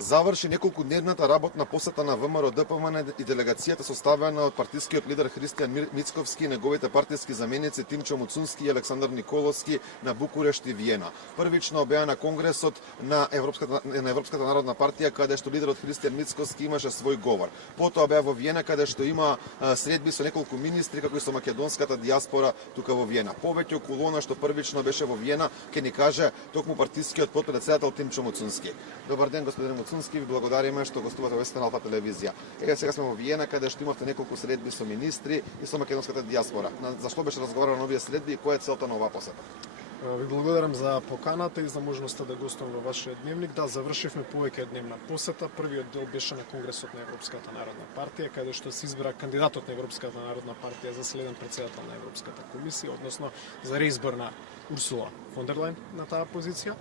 Заврши неколкудневната работна посета на ВМРО ДПМН и делегацијата составена од партискиот лидер Христијан Мицковски и неговите партиски заменици Тимчо Муцунски и Александар Николовски на Букурешт и Виена. Првично беа на конгресот на Европската народна партија, каде што лидерот Христијан Мицковски имаше свој говор. Потоа беа во Виена, каде што има средби со неколку министри, како и со македонската диаспора тука во Виена. Повеќе околу она што првично беше во Виена, ќе ни каже токму партискиот потпредседател Тимчо Муцунски. Добар ден, господин Муцунски, ви благодариме што гостувате во Вестен Алфа телевизија. Сега сме во Виена, каде што имавте неколку средби со министри и со македонската диаспора. Зашто беше разговарано на овие средби и која е целта на оваа посета? Ви благодарам за поканата и за можноста да гостувам во вашиот дневник. Да, завршивме повеќе дневна посета. Првиот дел беше на Конгресот на Европската народна партија, каде што се избра кандидатот на Европската народна партија за следен председател на Европската комисија, односно за реизбор на Урсула фон дер Лајен на таа позиција.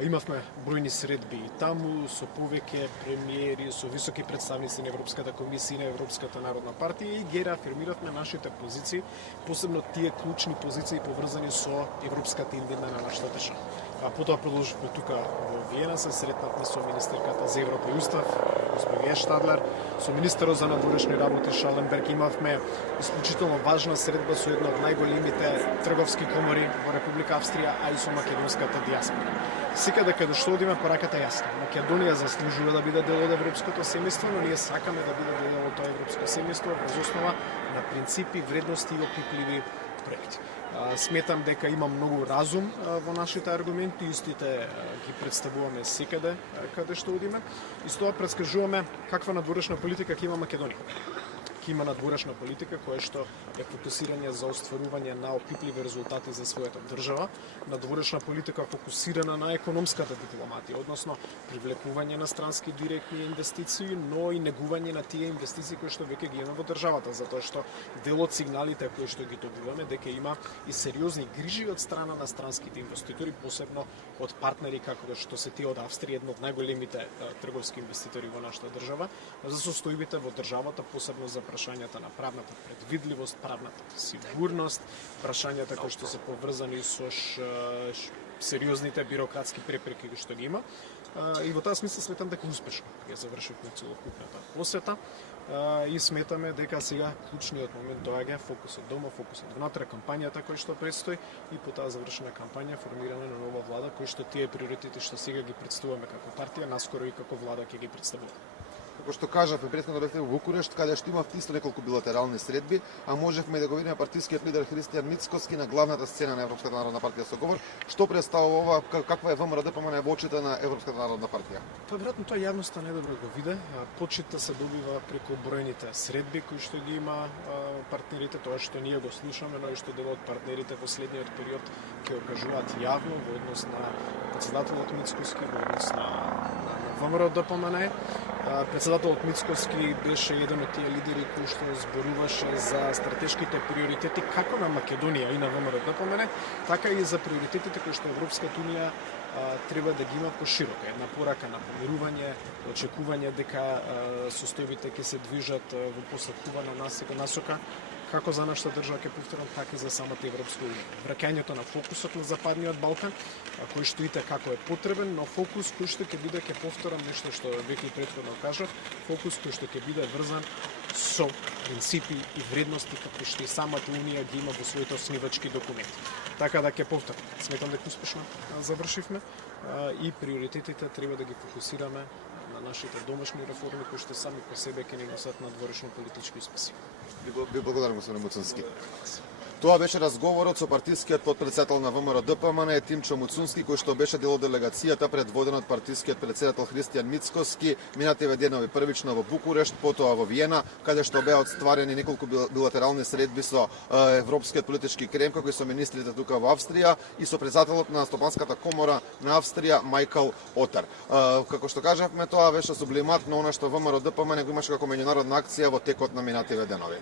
Имавме бројни средби и таму со повеќе премиери, со високи представници на Европската комисија и на Европската народна партија и ги реафирмиравме нашите позиции, посебно тие клучни позиции поврзани со европската идеја на нашата држава. А потоа продолживме тука во Виена, се сретнавме со министерката за Европа и Устав, господин Штадлер, со министерот за надворешни работи Шаленберг. Имавме исклучително важна средба со една од најголемите трговски комори во Република Австрија, а и со македонската диаспора. Секаде каде што одиме, пораката е јасна. Македонија заслужува да биде дел од европското семејство, но ние сакаме да биде дел од тоа европско семејство врз основа на принципи, вредности и опипливи проекти. Сметам дека има многу разум во нашите аргументи, истите ги представуваме секаде каде што одиме и с тоа претскажуваме каква надворешна политика ќе има Македонија. Ќе има надворешна политика која што е фокусирање за остварување на опипливи резултати за својата држава, надворешна политика фокусирана на економската дипломатија, односно привлекување на странски директни инвестиции, но и негување на тие инвестиции кои што веќе ги има во државата, затоа што дел од сигналите кои што ги добиваме дека има и сериозни грижи од страна на странските инвеститори, посебно од партнери како што се тие од Австрија, едно од најголемите трговски инвеститори во нашата држава, за состојбите во државата, посебно за прашањата на правната предвидливост, правната сигурност, прашањата кои што се поврзани со сериозните бирократски препреки кои што ги има. И во таа смисла сметам дека успешно ја завршивме целокупната посета и сметаме дека сега клучниот момент доаѓа фокусот дома, фокусот внатре, кампањата која што предстои и по таа завршена кампања формирање на нова влада кои што тие приоритети што сега ги представуваме како партија, наскоро и како влада ќе ги представуваме. Како што кажавме, претходно бевте во Букурешт, каде што имавте исто неколку билатерални средби, а можевме да го видиме партискиот лидер Христијан Мицковски на главната сцена на Европската народна партија со говор. Што представува ова, каква е ВМРО ДПМН во очите на Европската народна партија? Па веројатно тоа јавноста недобро го виде. Почитта се добива преку бројните средби кои што ги има партнерите, тоа што ние го слушаме, но и што дел од партнерите во следниот период ќе окажуваат јавно во однос на председателот Мицковски, во однос на ВМРО ДПМН. Председателот Мицковски беше еден од тие лидери кои што зборуваше за стратешките приоритети како на Македонија и на ВМРО ДПМН, така и за приоритетите кои што Европската унија треба да ги има пошироко. Една порака на помирување, очекување дека состојбите ќе се движат во посакувана насока, како за нашата држава, ќе повторам, така и за самата Европска унија. Враќањето на фокусот на Западниот Балкан, кој што ите како е потребен, но фокус кој што ќе биде, ќе повторам нешто што веќе претходно кажав, фокус кој што ќе биде врзан со принципи и вредности како што и самата унија ги има во своите основнички документи. Така да ќе повторам, сметам дека успешно завршивме и приоритетите треба да ги фокусираме на нашите домашни реформи кои што сами по себе ќе ни носат надворешно политички успеси. Ви благодарам, господин Муцунски. Тоа беше разговорот со партискиот потпредседател на ВМРО ДПМН Тимчо Муцунски, кој што беше дел од делегацијата предводена од партискиот председател Христијан Мицковски, минативе денови првично во Букурешт, потоа во Виена, каде што беа отстварени неколку билатерални средби со Европскиот политички крем, како и со министрите тука во Австрија и со председателот на Стопанската комора на Австрија Мајкл Отер. Како што кажавме, тоа беше сублимат на она што ВМРО ДПМН го имаше како меѓународна акција во текот на минативе денови.